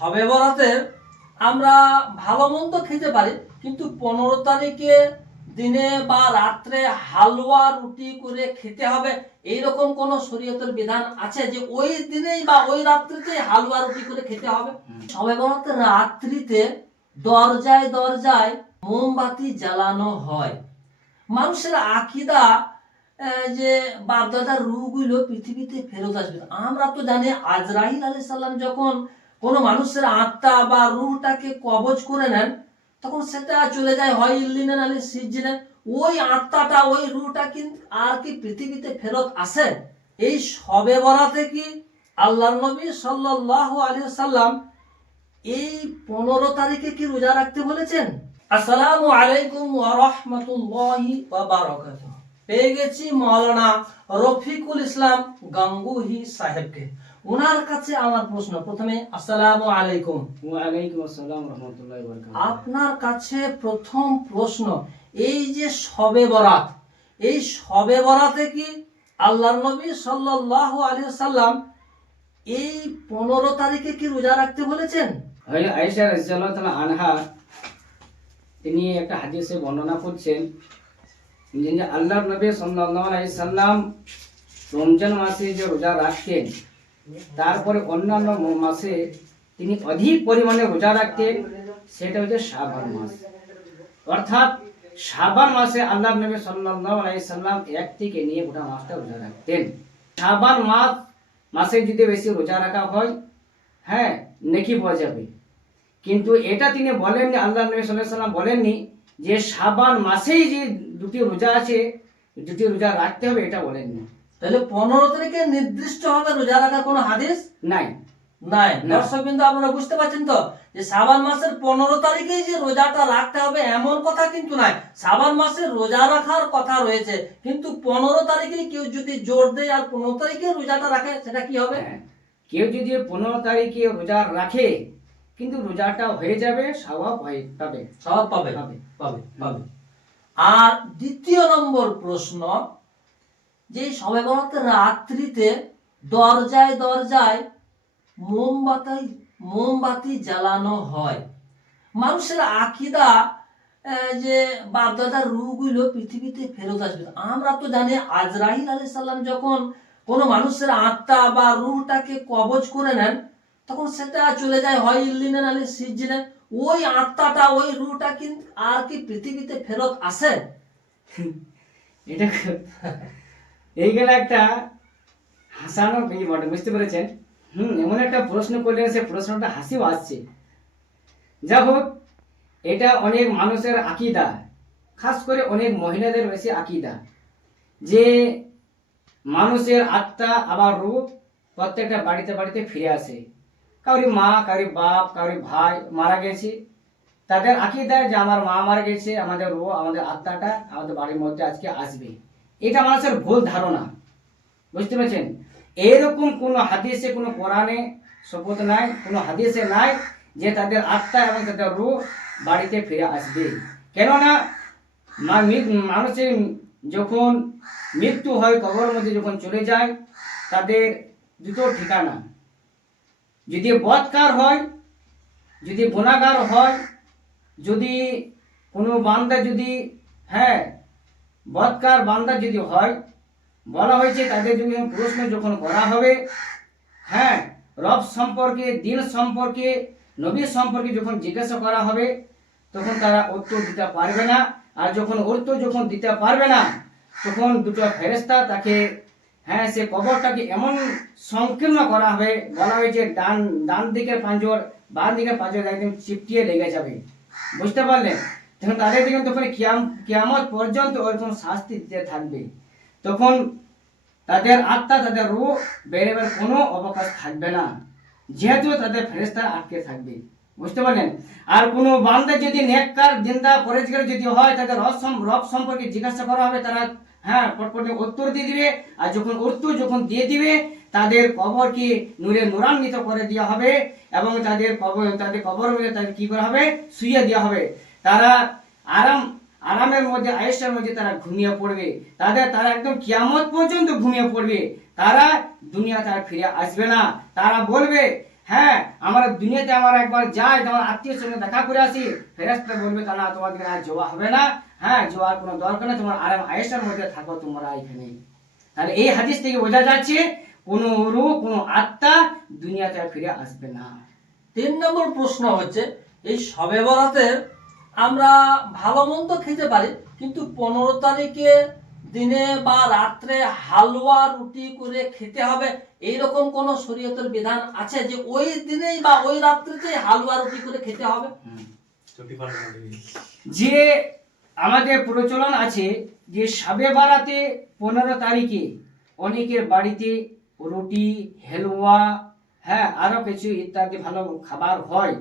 শবে বরাতে আমরা ভালো মন্দ খেতে পারি, কিন্তু 15 তারিখে দিনে বা রাত্রে হালুয়া রুটি করে খেতে হবে এইরকম কোন শরীয়তের বিধান আছে যে ওই দিনেই বা ওই রাত্রিতে হালুয়া রুটি করে খেতে হবে? শবে বরাতের রাত্রিতে দরজায় দরজায় মোমবাতি জ্বালানো হয়। মানুষের আকীদা যে বাপদাদার রূহগুলো পৃথিবীতে ফেরত আসবে। আমরা তো জানি আজরাইল আলাইহিস সালাম যখন কোনো মানুষের আত্মা বা রূহটাকে কবজ করে নেন, তখন সেটা চলে যায় হয় ইল্লিনে নাহলে সিজ্জিনে। ওই আত্মাটা, ওই রূহটা কিন্তু আর কি পৃথিবীতে ফেরত আসে? এই শবে বরাতে কি আল্লাহর নবী সাল্লাল্লাহু আলাইহি ওয়াসাল্লাম এই 15 তারিখে কি রোজা রাখতে বলেছেন? আসসালামু আলাইকুম ওয়া রাহমাতুল্লাহি ওয়া বারাকাতুহু। পেয়ে গেছি মাওলানা রফিকুল ইসলাম গাঙ্গুহি সাহেবকে। ওনার কাছে আমার প্রশ্ন, প্রথমে আসসালামু আলাইকুম। ওয়া আলাইকুম আসসালাম ওয়া রাহমাতুল্লাহি ওয়া বারাকাতুহু। আপনার কাছে প্রথম প্রশ্ন, এই যে শবে বরাত, এই শবে বরাতে কি আল্লাহর নবী সাল্লাল্লাহু আলাইহি ওয়াসাল্লাম এই 15 তারিখে কি রোজা রাখতে বলেছেন? আয়েশা রাদিয়াল্লাহু তাআলা আনহা তিনি একটা হাদিসে বর্ণনা করছেন যে আল্লাহর নবী সাল্লাল্লাহু আলাইহি সাল্লাম রমজান মাসে যে রোজা রাখতেন, তারপরে অন্যান্য মাসে তিনি অধিক পরিমাণে রোজা রাখতেন, সেটা হচ্ছে শাবান মাস। অর্থাৎ শাবান মাসে আল্লাহর নবী সাল্লাল্লাহু আলাইহি সাল্লাম এক থেকে নিয়ে গোটা মাসটা রোজা রাখতেন। শাবান মাসে যদি বেশি রোজা রাখা হয়, হ্যাঁ, নেকি পাওয়া যাবে। কিন্তু এটা তিনি বলেননি, আল্লাহ নবী সাল্লাল্লাহু আলাইহি সাল্লাম বলেননি যে শাবান মাসেই যে দুটি রোজা আছে, দুটি রোজা রাখতে হবে, এটা বলেননি। তাহলে 15 তারিখে নির্দিষ্ট ভাবে রোজা রাখার কোনো হাদিস নাই নাই। দর্শক কিন্তু আপনারা বুঝতে পারছেন তো যে শাবান মাসের 15 তারিখেই যে রোজাটা রাখতে হবে এমন কথা কিন্তু নাই। শাবান মাসে রোজা রাখার কথা রয়েছে, কিন্তু 15 তারিখে কেউ যদি জোর দেয় আর 15 তারিখে রোজাটা রাখে, সেটা কি হবে? কেউ যদি 15 তারিখে রোজা রাখে, কিন্তু রোজাটা হয়ে যাবে, সওয়াব পাবে, সওয়াব পাবে পাবে পাবে। আর দ্বিতীয় নম্বর প্রশ্ন, যে শবে বরাতের রাত্রিতে দরজায় দরজায় মোমবাতি জ্বালানো হয়। মানুষের আকীদা যে বাপদাদার রূহগুলো পৃথিবীতে ফেরত আসবে। আমরা তো জানি আজরাইল আলাইহিস সালাম যখন কোনো মানুষের আত্মা বা রূহটাকে কবজ করে নেন, তখন সেটা চলে যায় হয় ইল্লিনে নাহলে সিজ্জিনে। ওই আত্মাটা, ওই রূহটা কিন্তু আর কি পৃথিবীতে ফেরত আসে? এটা এইগুলো একটা হাসানোর বটে, বুঝতে পেরেছেন? এমন একটা প্রশ্ন করলেন, সে প্রশ্নটা হাসিও আসছে। যা হোক, এটা অনেক মানুষের আকীদা, খাস করে অনেক মহিলাদের বেশি আকীদা, যে মানুষের আত্মা আবার রূহ প্রত্যেকটা বাড়িতে বাড়িতে ফিরে আসে। কাউরি মা, কাউরি বাপ, কাউরি ভাই মারা গেছে, তাদের আকীদা যে আমার মা মারা গেছে, আমাদের রূহ, আমাদের আত্মাটা আমাদের বাড়ির মধ্যে আজকে আসবে। এটা মানুষের ভুল ধারণা, বুঝতে পেরেছেন? এরকম কোনো হাদিসে, কোনো কোরআনে শপথ নাই, কোনো হাদিসে নাই যে তাদের আত্মা এবং তাদের রূহ বাড়িতে ফিরে আসবে। কেননা মানুষের যখন মৃত্যু হয়, কবরের মধ্যে যখন চলে যায়, তাদের দুটো ঠিকানা, যদি বদকার হয়, যদি গুনাহগার হয়, যদি কোনো বান্দা যদি বদকার বান্দা যদি হয়, বলা হয়েছে তাদের যদি প্রশ্ন যখন করা হবে, রব সম্পর্কে, দিন সম্পর্কে, নবী সম্পর্কে যখন জিজ্ঞাসা করা হবে, তখন তারা উত্তর দিতে পারবে না। আর যখন উত্তর দিতে পারবে না, তখন দুটো ফেরেশতা তাকে সে কবরটাকে এমন সংকীর্ণ করা হবে, বলা হয়েছে ডান দিকের পাঁজর, বাম দিকের পাঁজর একদম চিপটিয়ে লেগে যাবে, বুঝতে পারলেন? তখন তাদের দিকে তখন কিয়ামত পর্যন্ত ওরকম শাস্তি দিতে থাকবে। তখন তাদের আত্মা, তাদের রূহ বেরোবার কোনো অবকাশ থাকবে না, যেহেতু তাদের ফেরেশতা আটকে থাকবে, বুঝতে পারলেন? আর কোনো বান্দা যদি নেককার, জিন্দা, পরেজগার যদি হয়, তাদের রব সম্পর্কে জিজ্ঞাসা করা হবে, তারা পটপটে উত্তর দিয়ে দিবে। আর যখন উত্তর দিয়ে দিবে, তাদের কবরকে নূরে নূরান্বিত করে দেওয়া হবে এবং তাদের কবর মধ্যে তাদের কি করা হবে? শুইয়ে দেওয়া হবে। তারা আরামের মধ্যে, আয়েশের মধ্যে তারা ঘুমিয়ে পড়বে। তারা একদম কিয়ামত পর্যন্ত ঘুমিয়ে পড়বে। তারা দুনিয়া তার ফিরে আসবে না। তারা বলবে, হ্যাঁ আমরা দুনিয়াতে আমরা একবার যাই, তোমার আত্মীয় সঙ্গে দেখা করে আসি, ফেরেশতা বলবে না তোমাদের আর যাওয়া হবে না, হ্যাঁ যাওয়ার কোনো দরকার নেই, তোমার আরাম আয়েশার মধ্যে থাকো তোমরা এখানে। তাহলে এই হাদিস থেকে বোঝা যাচ্ছে কোনো রূহ কোনো আত্মা দুনিয়াতে আর ফিরে আসবে না। 3 নম্বর প্রশ্ন হচ্ছে, এই শবে বরাতের আমরা ভালো মন্দ খেতে পারি, কিন্তু 15 তারিখে দিনে বা রাত্রে হালুয়া রুটি করে খেতে হবে, এইরকম কোন শরীয়তের বিধান আছে যে ওই দিনেই বা ওই রাত্রিতেই হালুয়া রুটি করে খেতে হবে? যে আমাদের প্রচলন আছে যে শবে বারাতে 15 তারিখে অনেকের বাড়িতে রুটি হেলুয়া হ্যাঁ আরো কিছু ইত্যাদি ভালো খাবার হয়,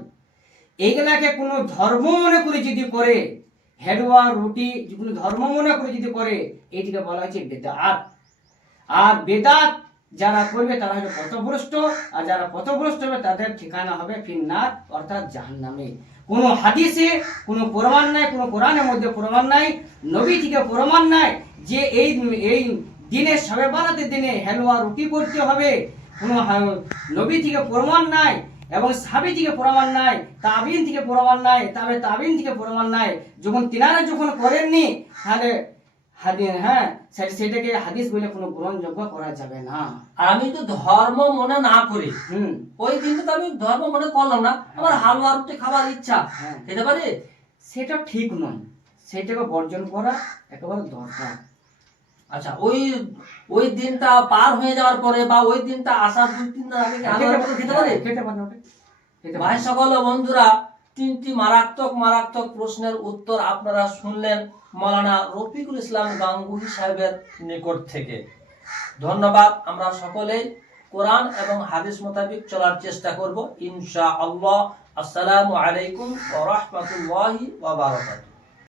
এগুলাকে কোনো ধর্ম মনে করে যদি করে, হেলুয়া রুটি কোনো ধর্ম মনে করে যদি করে, এটিকে বলা হচ্ছে বেদাত। আর বেদাত যারা করবে তারা হলো পথভ্রষ্ট, আর যারা পথভ্রষ্ট হবে তাদের ঠিকানা হবে ফিন্নার অর্থাৎ জাহান্নামে। কোনো হাদিসে কোনো প্রমাণ নাই, কোনো কোরআনের মধ্যে প্রমাণ নাই, নবী থেকে প্রমাণ নাই যে এই এই দিনে শবে বারাতের দিনে হেলুয়া রুটি করতে হবে, কোনো নবী থেকে প্রমাণ নাই এবং সাহাবী থেকে প্রমাণ নাই, তাবিন থেকে প্রমাণ নাই, তবে তাবিন থেকে প্রমাণ নাই। যখন তিনারা যখন করেননি তাহলে হ্যাঁ সেটাকে হাদিস বলে কোনো গ্রহণযোগ্য করা যাবে না। আর আমি তো ধর্ম মনে না করি, ওই দিনটা তো আমি ধর্ম মনে করলাম না, আমার হালুয়া রুটি খাবার ইচ্ছা, খেতে পারি? সেটা ঠিক নয়, সেটাকে বর্জন করা একেবারে দরকার। আচ্ছা, ওই দিনটা পার হয়ে যাওয়ার পরে বা ওই দিনটা আসার 2-3 দিন আগে কি হালুয়া রুটি খেতে পারি? খেতে পারে ভাই সকল বন্ধুরা, 3টি মারাত্মক প্রশ্নের উত্তর আপনারা শুনলেন মাওলানা রফিকুল ইসলাম গাঙ্গুহি সাহেবের নিকট থেকে। ধন্যবাদ। আমরা সকলেই কোরআন এবং হাদিস মোতাবেক চলার চেষ্টা করব ইনশাআল্লাহ। আসসালামু আলাইকুম ওয়া রাহমাতুল্লাহি ওয়া বারাকাতুহু।